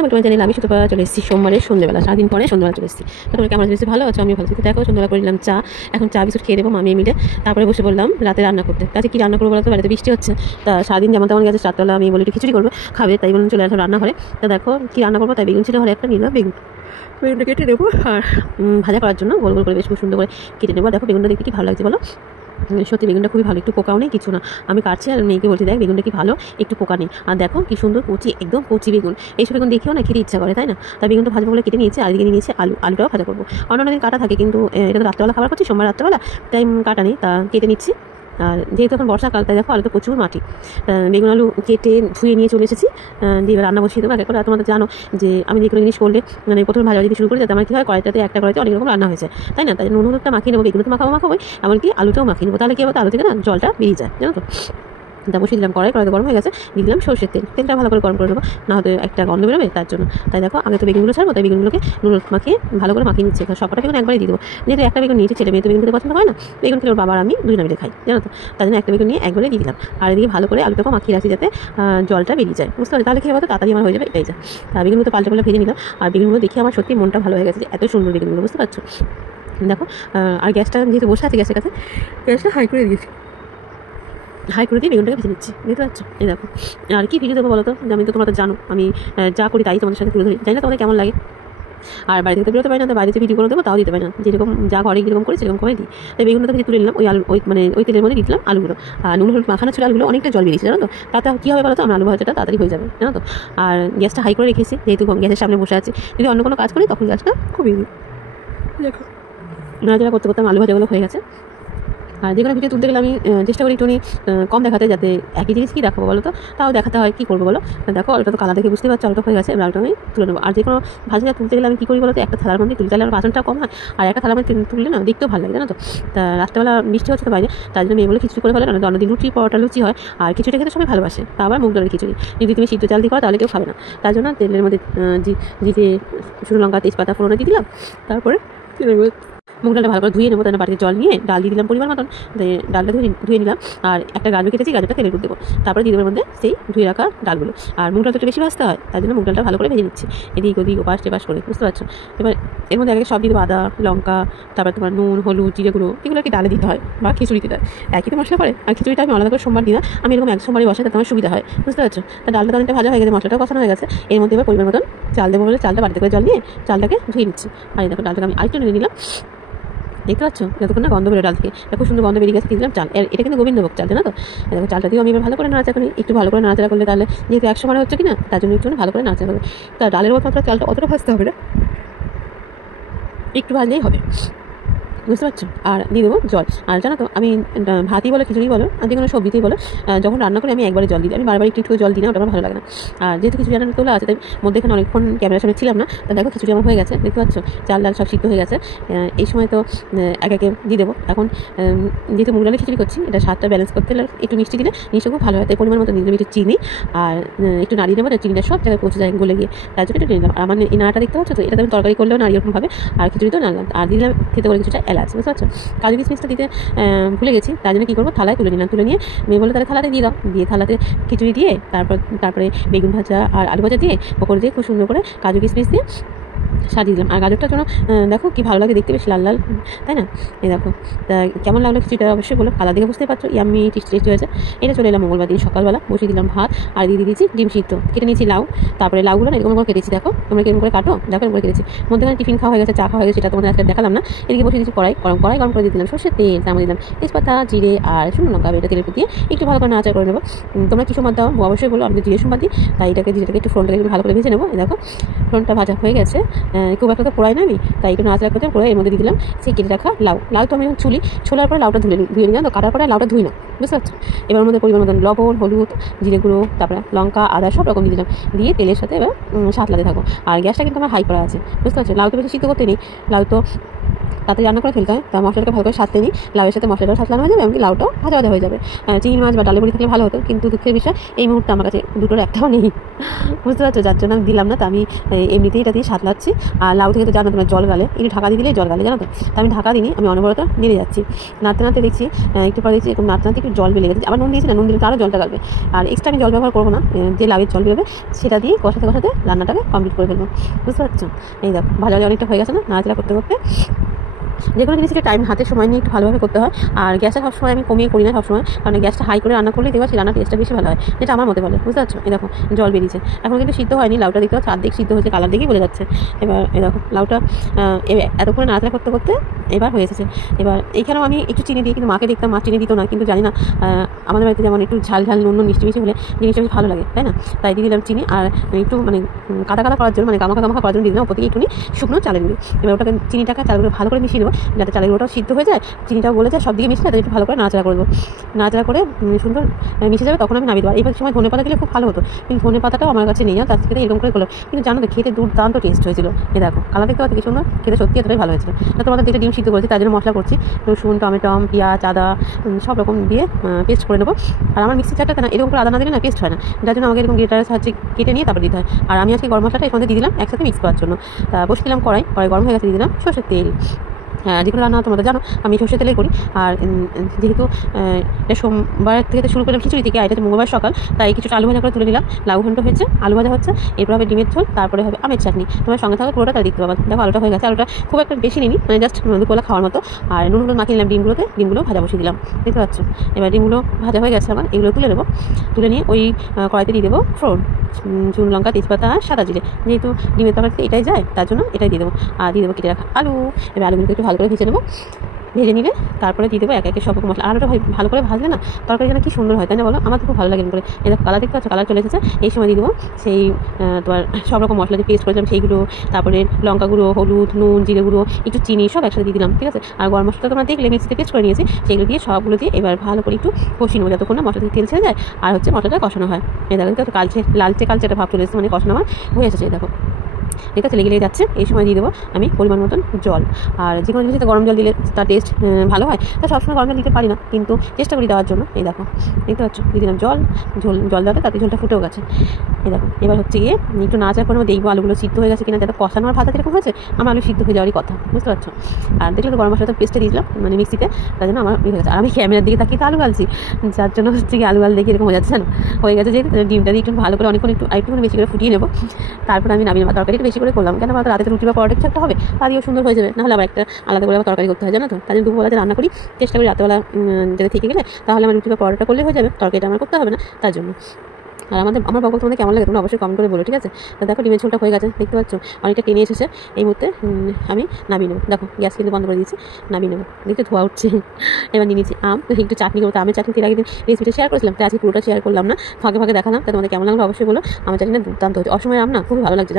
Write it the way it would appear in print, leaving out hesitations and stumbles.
Welcome তোমার channel. আমি সুতপা চলে এসেছি সোমবারের সন্ধ্যেবেলা, সারাদিন পরে সন্ধ্যেবেলা চলে এসেছি। তো তোমরা কেমন আছো? ভালো আছো? আমি ভালো আছি। তো দেখো সন্ধ্যেবেলা করে নিলাম চা, এখন চা বিস্কুট খেয়ে দেবো মামি মিলে, তারপরে বসে বললাম রাতে রান্না করতে। তাতে কি রান্না করবো বলো তো? বাড়িতে বৃষ্টি হচ্ছে, তা সারাদিন যেমন তেমন গেছে, রাতবেলা আমি বলি একটু খিচুড়ি করবো, খাবে, তাই বললাম চলে আসো রান্না ঘরে। তো দেখো কি রান্না করবো, তাই বেগুন ছিল ঘরে একটা, নিলাম বেগুনটা কেটে নেবো আর ভাজা করার জন্য গোল গোল করে বেশ খুব সুন্দর করে কেটে নেবো। দেখো বেগুনটা দেখতে কি ভালো লাগছে বলো, সত্যি বেগুনটা খুবই ভালো, একটু পোকাও নেই কিছু না। আমি কাটছি আর মেয়েকে বলছি দেখ বেগুনটা কি ভালো, একটু পোকা নেই। আর দেখো কি সুন্দর কচি, একদম কচি বেগুন। এইসব বেগুন দেখেও না খেতে ইচ্ছা করে, তাই না? তাই বেগুনটা ভাজা বলে কেটে নিয়েছি, আর এদিকে নিয়েছি আলুটাও ভাজা করবো। অন্য দিন কাটা থাকে, কিন্তু এটা তো রাত্রেবেলা খাবার করছি, সোমবার রাত্রেবেলা, তাই কাটা নেই, তা কেটে নিচ্ছি। আর যেহেতু এখন বর্ষাকাল, তাই দেখো আলুতে প্রচুর মাটি, বেগুন আলু কেটে ধুয়ে নিয়ে চলে এসেছি, দিয়ে এবার রান্না বসিয়ে দেবো। এক করে তোমরা জানো যে আমি যে কোনো জিনিস করলে মানে প্রথমে ভাজা যদি শুরু করি, যাতে আমার কী হয়, কড়াইটাতে একটা কড়াইতে অনেক রকম রান্না হয়েছে, তাই না? তাই নুন হলুদটা মাখিয়ে নেবো, বেগুন তো মাখাবোই, এমনকি আলুটাও মাখিয়ে নেবো। তাহলে কী হবে, আলু থেকে না জলটা বেরিয়ে যায়, জানো তো। তা বসিয়ে দিলাম কড়াইতে গরম হয়ে গেছে, দিয়ে দিলাম সরষের তেলটা ভালো করে গরম করে নেবো, না হয়তো একটা গন্ধ বেরোবে, তার জন্য। তাই দেখো আগে তো বেগুনগুলো ছাড়বো, তাই বেগুনগুলোকে নুন মাখিয়ে ভালো করে মাখিয়ে নিচ্ছে। সবকটা বেগুন একবারে দিয়ে দেবো, যেহেতু একটা বেগুন নিয়েছি, ছেলে মেয়ে তো বেগুন খেতে পছন্দ করে না, বেগুন খেলে ওর বাবা আর আমি দুজনে মিলে খাই, জানো তো। তার জন্য একটা বেগুন নিয়ে একবারে দিয়ে দিলাম, আর এদিকে ভালো করে আলুটাকে মাখিয়ে রাখছি যাতে জলটা বেরিয়ে যায়, বুঝতে পারছি। তাহলে খেয়ে বলতো তাড়াতাড়ি আমার হয়ে যাবে, এটাই যা। বেগুনগুলো তো পাল্টে ভেজে নিলাম, আর বেগুনগুলো দেখে আমার সত্যি মনটা ভালো হয়ে গেছে যে এত সুন্দর বেগুনগুলো, বুঝতে পারছো। দেখো আর গ্যাসটা যেহেতু বসে আছে গ্যাসের কাছে, গ্যাসটা হাই করে দিয়েছি, হাই করে দিয়ে বেগুনটাকে ভেজে নিচ্ছি, বুঝতে পারছো। এই দেখো আর কি ভিডিও দেবো বলো তো, আমি তো তোমরা তো জানো আমি যা করি তাই তোমাদের সাথে তুলে ধরি, জানি না তোমাদের কেমন লাগে। আর বাড়ি থেকে বেরোতে পারি না, তো বাড়িতে ভিডিও করে দেবো, তাও দিতে পারি না, যেরকম যা ঘরে যেরকম করে সেরকম করে দিই। তাই বেগুনটা থেকে তুলে নিলাম, ওই আলু ওই তেলের মধ্যে দিয়ে দিলাম আলুগুলো, আর নুন হলুদ মাখানো ছিল আলুগুলো, অনেকটা জল বেরিয়েছে, জানো তো। তাতে কী হবে বলো তো, আমার আলু ভাজাটা তাড়াতাড়ি হয়ে যাবে, জানো তো। আর গ্যাসটা হাই করে রেখেছি, যেহেতু গ্যাসের সামনে বসে আছি, যদি অন্য কোনো কাজ করি তখন গ্যাসটা খুব ইজি। দেখো নাড়াচাড়া করতে করতে আমার আলু ভাজাগুলো হয়ে গেছে। আর যে কোনো ভিডিও তুলতে গেলে আমি চেষ্টা করি একটু কম দেখাতে, যাতে একই জিনিস কী দেখাবো বলো তো, তাও দেখাতে হয়, কী করবো বলো। দেখো আলুটা তো কালার দেখে বুঝতে পারছো আলুটা হয়ে গেছে, আলুটা আমি তুলে নেবো। আর যে কোনো ভাজা তুলতে গেলে আমি কী করি বলো তো, একটা থালার মধ্যে তুলি, তাহলে আমার বাসনটাও কম হয়, আর একটা থালার মধ্যে তুললে না দেখতেও ভালো লাগে, জানো তো। তা রাত্রেবেলা বৃষ্টি হচ্ছে তো বাইরে, তার জন্য মেয়ে বলে খিচুড়ি করে ফেলে, না অন্যদিন রুটি পরোটা লুচি হয়, আর খিচুড়ি খেতে সবাই ভালোবাসে, তা আবার মুগ ডালের খিচুড়ি। যদি তুমি সিদ্ধ চাল দিয়ে করো তাহলে কেউ খাবে না, তার জন্য তেলের মধ্যে জিরে শুকনো লঙ্কা তেজপাতা ফোড়নে দিয়ে দিলাম, তারপরে মুগ ডালটা ভালো করে ধুয়ে নেবো, তাই না। বাড়িতে জল নিয়ে ডাল দিয়ে দিলাম পরিমাণ মতন, ডালটা ধুয়ে নিলাম, আর একটা গাজর কেটেছি, গাজরটা তেলে দেবো, তারপরে দিয়ে দেবো মধ্যে সেই ধুয়ে রাখা ডালগুলো। আর মুগ ডালটা একটু বেশি ভাজতে হয়, তাই জন্য মুগ ডালটা ভালো করে ভেজে নিচ্ছি, এদিক ওদিক ওপাশ টেপাশ করে, বুঝতে পারছো। এবার এর মধ্যে আগে সব দিয়ে দেবো, আদা লঙ্কা, তারপরে তোমার নুন হলুদ জিরে গুঁড়ো, এগুলো আর কি ডালে দিতে হয় বা খিচুড়িতে দেয়, একই তো মশলা পড়ে। আর খিচুড়িটা আমি আলাদা করে সোমবার দিই না, আমি এরকম এক সোমবারই বসে, তাতে আমার সুবিধা হয়, বুঝতে পারছো। তা ডালটা অনেকটা ভাজা হয়ে গেছে, মশলাটাও কষানো হয়ে গেছে, এর মধ্যে এবার পরিমাণ মতন চাল দেবো বলে চালটা বাড়িতে করে জল নিয়ে চালটাকে ধুয়ে নিচ্ছি। আর দেখো ডালটাকে আমি আরেকটু নিয়ে নিলাম, দেখতে পাচ্ছ যতক্ষণ না গন্ধ বেরো ডাল থেকে, খুব সুন্দর গন্ধ বেরিয়ে গেছে, দিলাম চাল। এটা কিন্তু গোবিন্দভোগ চাল, জানো তো। দেখো চালটা দিয়েও আমি এবার ভালো করে নাড়াচাড়া করি, একটু ভালো করে নাড়াচাড়া করলে তাহলে যেহেতু 100 মানে হচ্ছে কি না, তার জন্য একটু ভালো করে নাড়াচাড়া হবে। তা ডালের মতো চালটা অতটা ভাজতে হবে না, একটু ভাজলেই হবে, বুঝতে পারছো। আর দিয়ে দেবো জল। আর জানো তো আমি ভাতই বলো খিচুড়ি বলো আর যে কোনো সবজিতেই বলো, যখন রান্না করি আমি একবারে জল দিই, আমি বারবার একটু জল দিই না, ওটা আমার ভালো লাগে না। আর যেহেতু খিচুড়ি রান্না তোলা আছে, তাই মধ্যে এখানে অনেকক্ষণ ক্যামেরার সামনে ছিলাম না, তা দেখো খিচুড়ি আমার হয়ে গেছে, দেখতে পাচ্ছ চাল ডাল সব সিদ্ধ হয়ে গেছে। এই সময় তো একে একে দিয়ে দেবো। এখন যেহেতু মুগ ডালের খিচুড়ি করছি, এটা স্বাদটা ব্যালেন্স করতে হলে একটু মিষ্টি দিলে জিনিসটা খুব ভালো হয়, তাই পরিমাণ মতো দিয়ে দিলাম একটু চিনি, আর একটু নাড়িয়ে নেবো, চিনিটা সব জায়গায় পৌঁছে যায় গলে গিয়ে, তার জন্য একটু নিয়ে নিলাম। আর আমার এই নাড়াটা দেখতে পাচ্ছ তো, এটা আমি তরকারি করলেও নাড়ি এরকমভাবে, আর খিচুড়িতেও নাড়লাম, আর দিয়ে দিলাম খেতে করে কিছুটা এলাচ, বুঝতে পারছো। কাজু কিশমিশটা দিতে ভুলে গেছি, তার জন্য কী করবো, থালায় তুলে নিলাম, তুলে নিয়ে মেয়ে বলে তাহলে থালাতে দিয়ে দাও, দিয়ে থালাতে খিচুড়ি দিয়ে তারপরে বেগুন ভাজা আর আলু ভাজা দিয়ে ওপর দিয়ে খুব সুন্দর করে কাজু কিশমিশ দিয়ে সাজিয়ে দিলাম। আর গাজরটার জন্য দেখো কি ভালো লাগে দেখতে, বেশ লাল লাল, তাই না। এই দেখো তা কেমন লাগলো খিচুড়িটা অবশ্যই বলো, কালার দেখে বুঝতে পারছো ইয়াম্মি টেস্টি হয়েছে। এটা চলে এলাম মঙ্গলবার দিন সকালবেলা, বসিয়ে দিলাম ভাত, আর দিয়ে দিয়েছি ডিম সিদ্ধ, কেটে নিয়েছি লাউ, তারপরে লাউগুলো না এরকম করে কেটেছি, দেখো তোমরা কেমন করে কাটো, দেখো এরকম করে কেটেছি। মধ্যে টিফিন খাওয়া হয়ে গেছে, চা খাওয়া হয়ে গেছে, সেটা তোমাদের আজকে দেখালাম না। এদিকে বসিয়ে দিয়েছি কড়াই গরম করে দিয়ে দিলাম সরষের তেল, তার মধ্যে দিলাম তেজপাতা জিরে আর শুকনো লঙ্কা, এটা তেলের দিয়ে একটু ভালো করে নাড়াচাড়া করে নেবো। তোমরা কি সময় দাও অবশ্যই বলো, আমি তো জিরে সময় দিই, তাই জিরেটাকে একটু ফোড়নটাকে একটু ভালো করে ভেজে নেবো। দেখো ফোড়নটা ভাজা হয়ে গেছে, খুব একটা তো পোড়াই না আমি, তাই একটু নাড়াচাড়া করতে এর মধ্যে দিয়ে দিলাম সেই কেটে রাখা লাউ তো আমি ছোলার পরে লাউটা ধুয়ে নিলাম, তো কাটার পরে লাউটা ধুই না, বুঝতে পারছো। এবার মধ্যে পরিমাণ মতন লবণ হলুদ জিরে গুঁড়ো, তারপরে লঙ্কা আদা সব রকম দিয়ে দিলাম, দিয়ে তেলের সাথে এবার সাঁতলাতে থাকো। আর গ্যাসটা কিন্তু আমার হাই করা আছে, বুঝতে পারছো। লাউ তো বেশি সিদ্ধ করতে নেই, লাউ তো তাড়াতাড়ি রান্না করে ফেলতে হয়। তা মশলাটাকে ভালো করে সাঁতলে নিই, লাউয়ের সাথে মশলাটাও সাঁতলানো হয়ে যাবে, এমনকি লাউটাও ভাজা ভাজা হয়ে যাবে। চিংড়ি মাছ বা ডালের বড়ি থাকলে ভালো হতো, কিন্তু দুঃখের বিষয় এই মুহূর্তে আমার কাছে দুটোর একটাও নেই, বুঝতে পারছো, যার জন্য আমি দিলাম না। তো আমি এমনিতেই এটা দিয়ে সাঁতলাচ্ছি। আর লাউ থেকে তো জানো তোমরা জল গালে, একটু ঢাকা দিয়ে দিলে জল গালে, জানো তো। তো আমি ঢাকা দিই, আমি অনবরত নেড়ে যাচ্ছি, নাড়তে নাড়তে দেখছি একটু পরে দেখছি এরকম নাড়তে নাড়তে একটু জল বেড়ে গেছে। আবার নুন দিয়েছি না, নুন দিলে তো আরও জলটা গালবে। আর এক্সট্রা আমি জল ব্যবহার করবো না, যে লাউয়ের জল বেরোবে সেটা দিয়ে কষাতে কষাতে রান্নাটাকে কমপ্লিট করে ফেলবো, বুঝতে পারছো। এই দেখো ভাজা ভাজা অনেকটা হয়ে গেছে না, নাড়াচাড়া করতে করতে। যে কোনো জিনিসকে টাইম হাতে সময় নিয়ে একটু ভালোভাবে করতে হয়। আর গ্যাসটা সবসময় আমি কমিয়ে করি না সবসময়, কারণ গ্যাসটা হাই করে রান্না করলেই দেখবা সেই রান্নার টেস্টটা বেশি ভালো হয়, যেটা আমার মতে বলে, বুঝতে পারছো। এই দেখো জল বেরিয়েছে, এখন কিন্তু সিদ্ধ হয়নি লাউটা, দেখতে পাচ্ছ আর্ধেক সিদ্ধ হয়েছে, কালার দেখেই বলে যাচ্ছে। এবার এই দেখো লাউটা এতক্ষণে নাড়াচাড়া করতে করতে এবার হয়ে এসেছে। এবার এইখানেও আমি একটু চিনি দিই, কিন্তু মাকে দেখতাম মা চিনি দিত না, কিন্তু জানি না আমাদের বাড়িতে যেমন একটু ঝাল ঝাল নুন মিষ্টি মিষ্টি হলে জিনিসটা বেশ ভালো লাগে, তাই না। তাই দিয়ে দিলাম চিনি, আর একটু মানে কাদা কাদা করার জন্য, মানে গামাখা গামাখা করার জন্য দিয়ে দিলাম ওপর থেকে একটুনি শুকনো চালের গুঁড়ি। এবার ওটাকে চিনিটাকে চালের গুঁড়ো ভালো করে মিশিয়ে দেবো, যাতে চালের গুঁড়োটাও সিদ্ধ হয়ে যায়, চিনিটাও গলে যায়, সব দিকে মিশিয়ে একটু ভালো করে নাড়াচাড়া করবো। নাড়াচাড়া করে সুন্দর মিশে যাবে, তখন আমি নামিয়ে দেবো। এবার সময় ধনে পাতা দিলে খুব ভালো হতো, কিন্তু ধনে পাতাটাও আমার কাছে নেই, তার থেকে এরকম করে করলাম। কিন্তু জানো তো খেতে দুর্দান্ত টেস্ট হয়েছিল। এ দেখো কালার দেখতে পাচ্ছি কি সুন্দর, খেতে সত্যি এতটাই ভালো হয়েছিল। তো তোমাদের দিকে ডিম সিদ্ধ করেছি, তার জন্য মশলা করছি, রসুন টমেটো পেঁয়াজ আদা সব রকম দিয়ে পেস্ট করে নেবো। আর আমার মিক্সি চারটাতে না এরকম করে আদা না দিলে না পেস্ট হয় না, যার জন্য আমাকে এরকম গ্রেটারের সাহায্যে কেটে নিয়ে তারপর দিতে হয়। আর আমি আজকে গরম মশলাটা এর মধ্যে দিয়ে দিলাম একসাথে মিক্স করার জন্য। তা বসে দিলাম কড়াই গরম হয়ে গেছে, দিয়ে দিলাম সরষের তেল। হ্যাঁ, যেগুলো রান্না তোমরা জানো আমি সরষের তেলেই করি। আর যেহেতু সোমবার থেকে শুরু করলাম খিচুড়ি থেকে, আর এটা মঙ্গলবার সকাল, তাই কিছুটা আলু ভাজা করে তুলে নিলাম। লাউ ঘন্ট হয়েছে, আলু ভাজা হচ্ছে, এরপর হবে ডিমের ঝোল, তারপরে হবে আমের চাটনি। তোমার সঙ্গে থাকা পুরোটা তাই দেখতে পাবা। দেখো আলুটা হয়ে গেছে, আলুটা খুব একটা বেশি নিই, মানে জাস্ট দুপুরবেলা খাওয়ার মতো। আর নুন হলুদ মাখিয়ে নিলাম ডিমগুলো ভাজা বসিয়ে দিলাম, দেখতে পাচ্ছ। এবার ডিমগুলো ভাজা হয়ে গেছে আমার, এগুলো তুলে নেবো। তুলে নিয়ে ওই কড়াইতে দিয়ে দেবো ফোড়ন, চুন লঙ্কা তেজপাতা আর সাদা জিরে, যেহেতু ডিমের তরকারিতে এটাই যায় তার জন্য এটাই দিয়ে দেবো। আর দিয়ে দেবো কেটে রাখা আলু। এবার আলুগুলোকে একটু ভালো করে ভেজে নেবো, ভেজে নিলে তারপরে দিয়ে দেবো এক একে সব রকম মশলা। আলুটা ভালো করে ভাজলে না তরকারি যেন কি সুন্দর হয়, তাই না বলো। আমার তো খুব ভালো লাগে করে। এটা কালার দেখতে পাচ্ছ, কালার চলে এসেছে। এই সময় দিয়ে দেবো সেই তোমার সব রকম মশলা যে পেস্ট করেছিলাম সেইগুলো, তারপরে লঙ্কা গুঁড়ো, হলুদ, নুন, জিরে গুঁড়ো, একটু চিনি সব একসাথে দিয়ে দিলাম, ঠিক আছে। আর গরম মশলা তোমরা দেখলে মিক্সিতে পেস্ট করে নিয়েছি, সেইগুলো দিয়ে সবগুলো দিয়ে এবার ভালো করে একটু কষিয়ে নেবো, যতক্ষণ না মশলা থেকে তেল ছেড়ে যায় আর হচ্ছে মশলাটা কষানো হয়। এই দেখো তো লালচে একটা ভাব চলে এসেছে, মানে কষানো আমার হয়ে এসেছে। দেখো ঠিক আছে, লেগে যাচ্ছে। এই সময় দিয়ে দেবো আমি পরিমাণ মতন জল। আর যে কোনো জিনিসে গরম জল দিলে তার টেস্ট ভালো হয়, তা সবসময় গরম জল দিতে পারি না, কিন্তু চেষ্টা করি দেওয়ার জন্য। এই দেখো দেখতে পাচ্ছ, দিয়ে দিলাম জল দেওয়াতে তাতে ঝোলটা ফুটেও গেছে। এই দেখো এবার হচ্ছে গিয়ে একটু নাচার পরে দেখবো আলুগুলো সিদ্ধ হয়ে গেছে কিনা, যাতে কষানো আর ভাতা এরকম হয়েছে, আমার আলু সিদ্ধ হয়ে যাওয়ারই কথা, বুঝতে পারছো। আর দেখলে তো গরম মশলা তো পেস্টে দিয়েছিলাম মানে মিক্সিতে, তার জন্য আমার হয়ে গেছে। আর আমি ক্যামেরার দিকে তাকিয়ে তো আলু গালছি, যার জন্য হচ্ছে গিয়ে আলু গাল দেখে এরকম হয়ে যাচ্ছে না, হয়ে গেছে। যে ডিমটা দিয়ে একটু ভালো করে অনেকক্ষণ একটুখানি বেশি করে ফুটিয়ে নেবো, তারপর আমি নামিয়ে নেবো। তরকারি একটু বেশি করে করলাম, কেন বলতো রাতে রুটি বা পরোটা কিছু একটা হবে, তা দিয়েও সুন্দর হয়ে যাবে। নাহলে আবার একটা আলাদা করে আবার তরকারি করতে হয়, জানো তো। তার জন্য দুপুরবেলাতে রান্না করি, চেষ্টা করি রাতেবেলা যাতে থেকে গেলে তাহলে আমার রুটি বা পরোটা করলে হয়ে যাবে, তরকারিটা আমার করতে হবে না, তার জন্য। আর আমার বকল তোমাদের কেমন লাগে তোমরা অবশ্যই কমেন্ট করে বলো, ঠিক আছে। তো দেখো ডিমের ঝোলটা হয়ে গেছে, দেখতে পাচ্ছ অনেকটা টেনে এসেছে। এই মুহূর্তে আমি নামিয়ে নেবো। দেখো গ্যাস কিন্তু বন্ধ করে দিয়েছি, নামিয়ে নেবো, দেখতে ধোয়া উঠছে। এবার নিয়ে নিয়েছি আম, একটু চাটনি করতে। আমের চাটনি আগের দিন রেসিপিটা শেয়ার করেছিলাম, তাই আজকে পুরোটা শেয়ার করলাম না, ফাঁকে ফাঁকে দেখালাম। তা তোমাদের কেমন লাগলো অবশ্যই বলো। আমার চাটনিটা দুর্দান্ত হচ্ছে, অসময়ের আম না খুবই ভালো লাগছে, জানো।